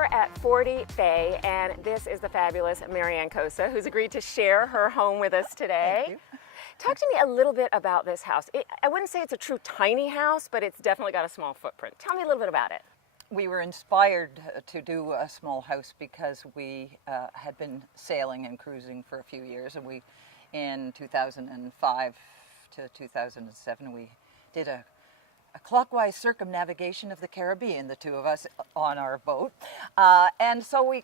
here at 40 Faye, and this is the fabulous Marianne Kosa, who's agreed to share her home with us today. Thank you. Talk to me a little bit about this house. I wouldn't say it's a true tiny house, but it's definitely got a small footprint. Tell me a little bit about it. We were inspired to do a small house because we had been sailing and cruising for a few years, and in 2005 to 2007, we did a clockwise circumnavigation of the Caribbean, the two of us on our boat. And so we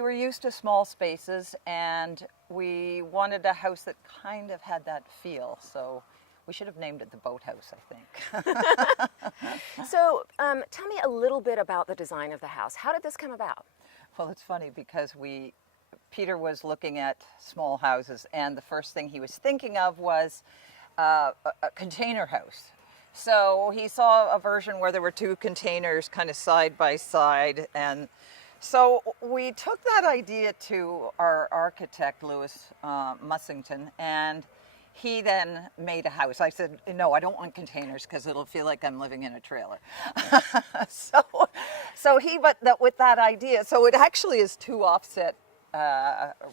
were used to small spaces, and we wanted a house that kind of had that feel. So we should have named it the Boathouse, I think. So tell me a little bit about the design of the house. How did this come about? Well, it's funny because Peter was looking at small houses, and the first thing he was thinking of was a container house. So he saw a version where there were two containers kind of side by side, and so we took that idea to our architect, Louis Mussington, and he then made a house. I said, no, I don't want containers because it'll feel like I'm living in a trailer. With that idea, so it actually is two offset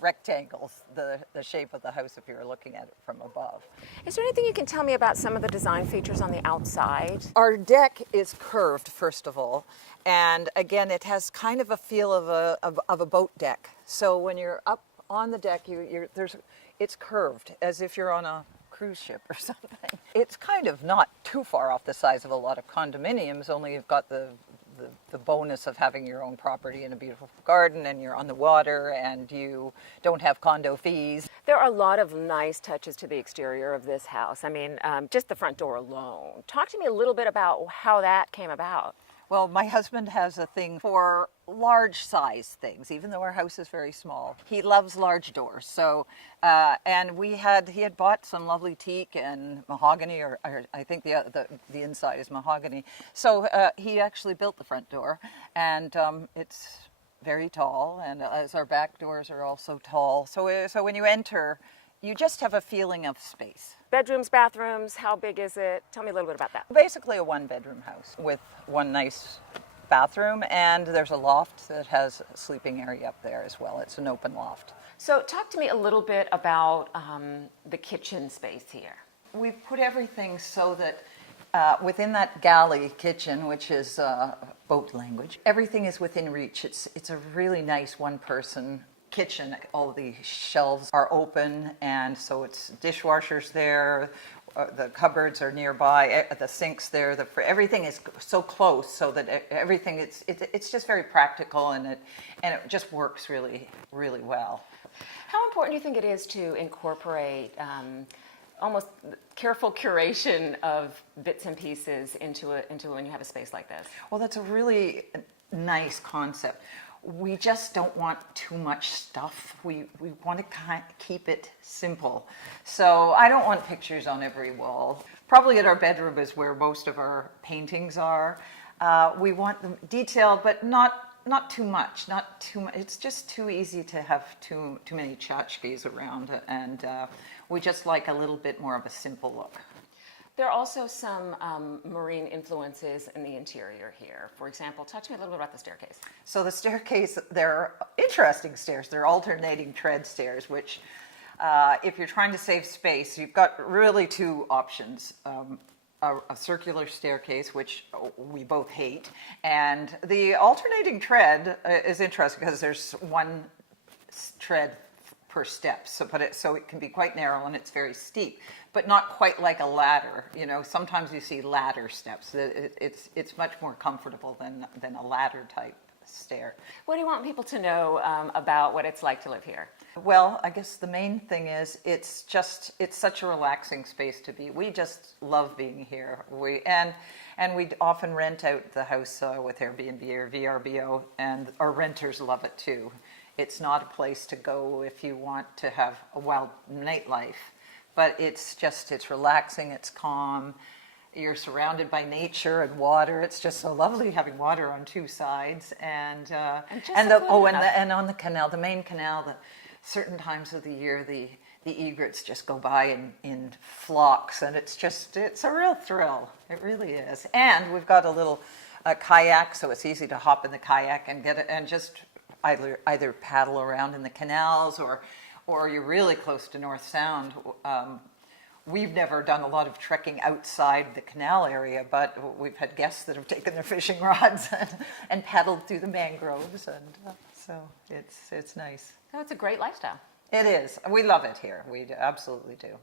rectangles, the shape of the house if you're looking at it from above. Is there anything you can tell me about some of the design features on the outside? Our deck is curved, first of all, and again, it has kind of a feel of a boat deck. So when you're up on the deck, it's curved as if you're on a cruise ship or something. It's kind of not too far off the size of a lot of condominiums, only you've got the bonus of having your own property and a beautiful garden, and you're on the water, and you don't have condo fees. There are a lot of nice touches to the exterior of this house. I mean, just the front door alone. Talk to me a little bit about how that came about. Well, my husband has a thing for large size things, even though our house is very small. He loves large doors. So, and he had bought some lovely teak and mahogany, or I think the inside is mahogany. So he actually built the front door, and it's very tall, and as our back doors are also tall. So when you enter, you just have a feeling of space. Bedrooms, bathrooms, how big is it? Tell me a little bit about that. Basically a one-bedroom house with one nice bathroom, and there's a loft that has a sleeping area up there as well. It's an open loft. So talk to me a little bit about the kitchen space here. We've put everything so that within that galley kitchen, which is boat language, everything is within reach. It's a really nice one-person kitchen. All the shelves are open, and so it's dishwashers there, the cupboards are nearby, the sinks there, everything is so close, so that everything it's just very practical, and it just works really, really well. How important do you think it is to incorporate almost careful curation of bits and pieces into when you have a space like this? Well, that's a really nice concept. We just don't want too much stuff. We want to keep it simple. So I don't want pictures on every wall. Probably at our bedroom is where most of our paintings are. We want them detailed, but not too much. Not too much. It's just too easy to have too many tchotchkes around, and we just like a little bit more of a simple look. There are also some marine influences in the interior here. For example, talk to me a little bit about the staircase. So the staircase, they're interesting stairs. They're alternating tread stairs, which if you're trying to save space, you've got really two options. A circular staircase, which we both hate, and the alternating tread is interesting because there's one tread per step, so it can be quite narrow, and it's very steep, but not quite like a ladder. You know, sometimes you see ladder steps. It's much more comfortable than a ladder type stair. What do you want people to know about what it's like to live here? Well, I guess the main thing is it's such a relaxing space to be. We just love being here. We often rent out the house with Airbnb or VRBO, and our renters love it too. It's not a place to go if you want to have a wild nightlife, but it's relaxing, it's calm. You're surrounded by nature and water. It's just so lovely having water on two sides, and on the canal, the main canal. Certain times of the year, the the egrets just go by in flocks, and it's a real thrill. It really is. And we've got a little kayak, so it's easy to hop in the kayak and get it, and just either paddle around in the canals, or you're really close to North Sound. We've never done a lot of trekking outside the canal area, but we've had guests that have taken their fishing rods and paddled through the mangroves, and so it's nice. So it's a great lifestyle. It is. We love it here. We absolutely do.